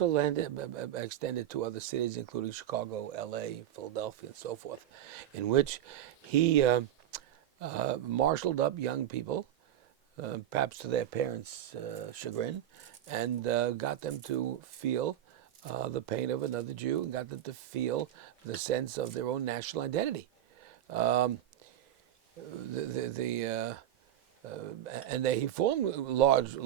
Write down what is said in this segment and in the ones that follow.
also extended to other cities, including Chicago, L.A., Philadelphia, and so forth, in which he marshaled up young people, perhaps to their parents' chagrin, and got them to feel the pain of another Jew, and got them to feel the sense of their own national identity. Um, and he formed large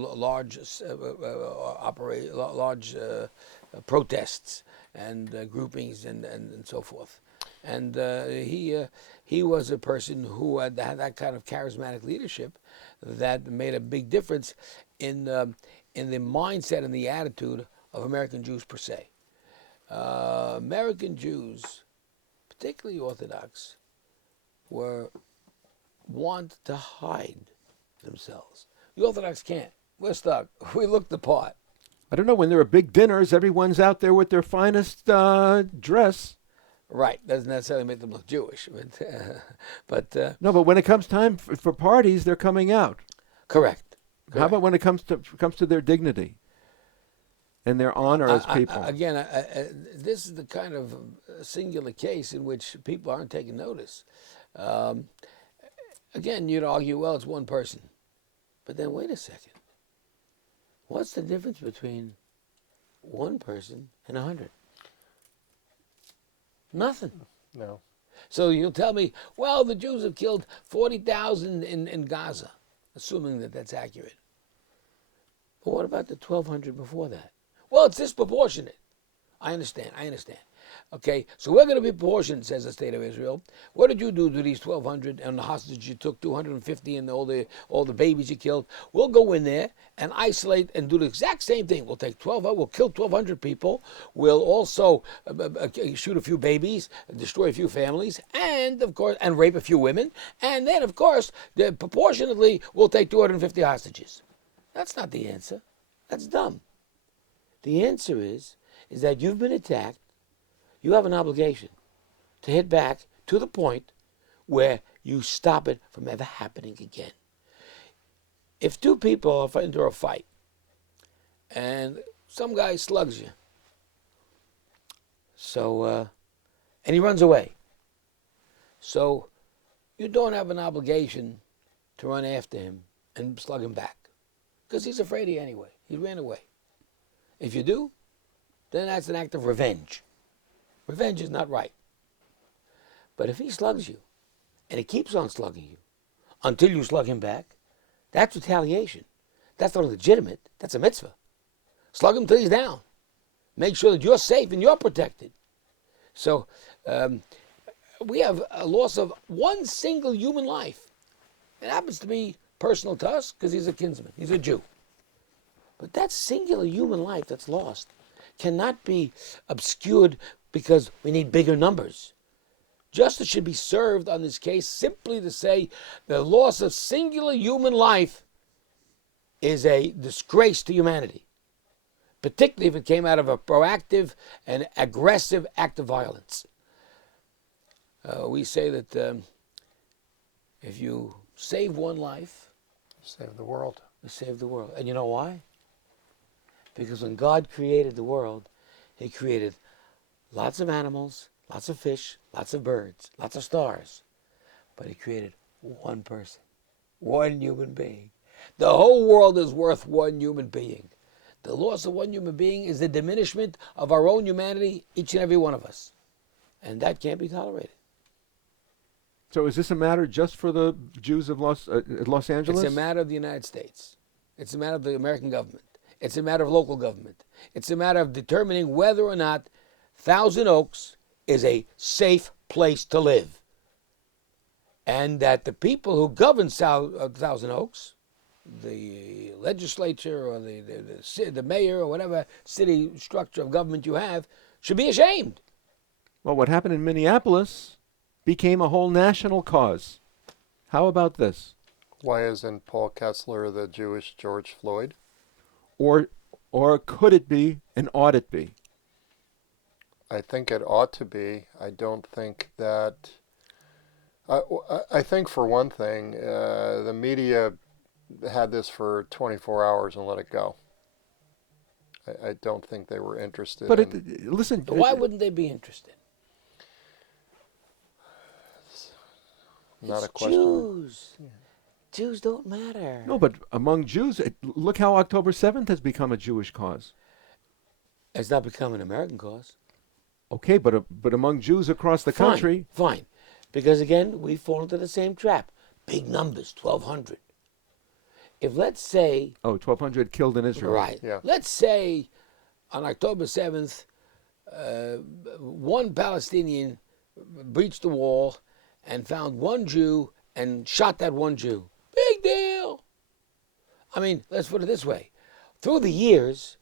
protests and groupings and so forth. And he was a person who had that kind of charismatic leadership that made a big difference in the mindset and the attitude of American Jews per se. American Jews, particularly Orthodox, want to hide themselves. The Orthodox can't. We're stuck. We look the part. I don't know, when there are big dinners, everyone's out there with their finest dress. Right. Doesn't necessarily make them look Jewish. But no, but when it comes time for parties, they're coming out. Correct. How about when it comes to their dignity and their honor as people? Again, this is the kind of singular case in which people aren't taking notice. Again, you'd argue, well, it's one person. But then wait a second. What's the difference between one person and 100? Nothing. No. So you'll tell me, well, the Jews have killed 40,000 in Gaza, assuming that that's accurate. But what about the 1,200 before that? Well, it's disproportionate. I understand. Okay, so we're going to be proportionate, says the state of Israel. What did you do to these 1,200 and the hostages you took, 250 and all the babies you killed? We'll go in there and isolate and do the exact same thing. We'll take 1,200, we'll kill 1,200 people. We'll also shoot a few babies, destroy a few families, and of course, and rape a few women. And then, of course, proportionately, we'll take 250 hostages. That's not the answer. That's dumb. The answer is that you've been attacked. You have an obligation to hit back to the point where you stop it from ever happening again. If two people are into a fight and some guy slugs you, and he runs away, so you don't have an obligation to run after him and slug him back because he's afraid of you anyway. He ran away. If you do, then that's an act of revenge. Revenge is not right. But if he slugs you, and he keeps on slugging you until you slug him back, that's retaliation. That's not legitimate. That's a mitzvah. Slug him till he's down. Make sure that you're safe and you're protected. So we have a loss of one single human life. It happens to be personal to us because he's a kinsman. He's a Jew. But that singular human life that's lost cannot be obscured because we need bigger numbers. Justice should be served on this case simply to say the loss of singular human life is a disgrace to humanity, particularly if it came out of a proactive and aggressive act of violence. We say that if you save one life, save the world. You save the world. And you know why? Because when God created the world, he created lots of animals, lots of fish, lots of birds, lots of stars. But he created one person, one human being. The whole world is worth one human being. The loss of one human being is the diminishment of our own humanity, each and every one of us. And that can't be tolerated. So is this a matter just for the Jews of Los Angeles? It's a matter of the United States. It's a matter of the American government. It's a matter of local government. It's a matter of determining whether or not Thousand Oaks is a safe place to live. And that the people who govern Thousand Oaks, the legislature or the mayor or whatever city structure of government you have, should be ashamed. Well, what happened in Minneapolis became a whole national cause. How about this? Why isn't Paul Kessler the Jewish George Floyd? Or could it be and ought it be? I think it ought to be. I don't think that... I think for one thing, the media had this for 24 hours and let it go. I don't think they were interested. But in, listen, Why wouldn't they be interested? not It's a question. Jews. Jews don't matter. no, but among Jews, look how October 7th has become a Jewish cause. It's not become an American cause. Okay, but among Jews across the country, Fine. Because again, we fall into the same trap. Big numbers, 1,200. If let's say, 1,200 killed in Israel. right, Yeah. let's say on October 7th, one Palestinian breached the wall and found one Jew and shot that one Jew. Big deal. I mean, let's put it this way. Through the years,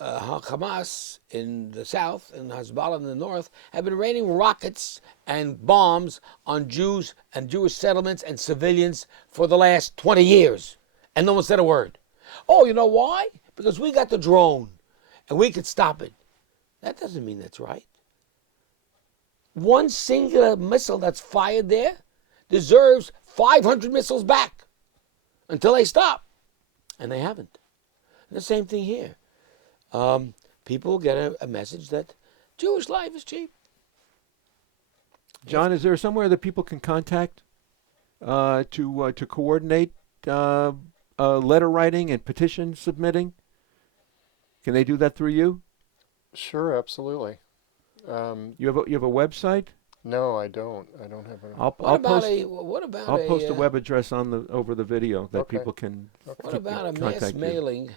Hamas in the south and Hezbollah in the north have been raining rockets and bombs on Jews and Jewish settlements and civilians for the last 20 years. And no one said a word. Oh, you know why? Because we got the drone and we could stop it. That doesn't mean that's right. One singular missile that's fired there deserves 500 missiles back until they stop. And they haven't. And the same thing here. People get a message that Jewish life is cheap. John, is there somewhere that people can contact to coordinate letter writing and petition submitting? Can they do that through you? Sure, absolutely. You have a website? No, I don't. I don't have a. I'll post a web address over the video that Okay. people can. What about a mass contact you. mailing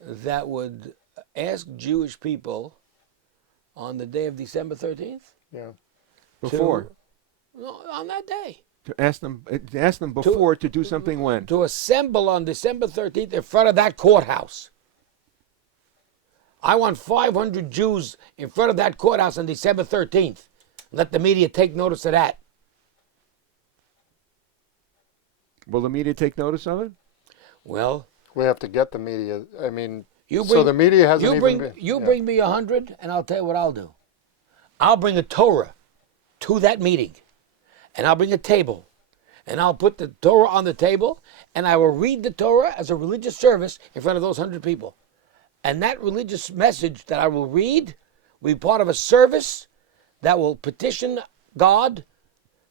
that would ask Jewish people on the day of December 13th? Yeah. Before No, on that day. to ask them before to do something when? To assemble on December 13th in front of that courthouse. I want 500 Jews in front of that courthouse on December 13th. Let the media take notice of that. Will the media take notice of it? Well, We have to get the media. I mean, you so the media hasn't bring even been. you yeah. bring me 100, and I'll tell you what I'll do. I'll bring a Torah to that meeting, and I'll bring a table, and I'll put the Torah on the table, and I will read the Torah as a religious service in front of those 100 people. And that religious message that I will read will be part of a service that will petition God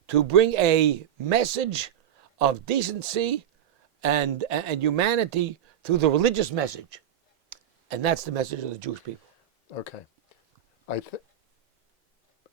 to bring a message of decency and humanity through the religious message. And that's the message of the Jewish people. Okay.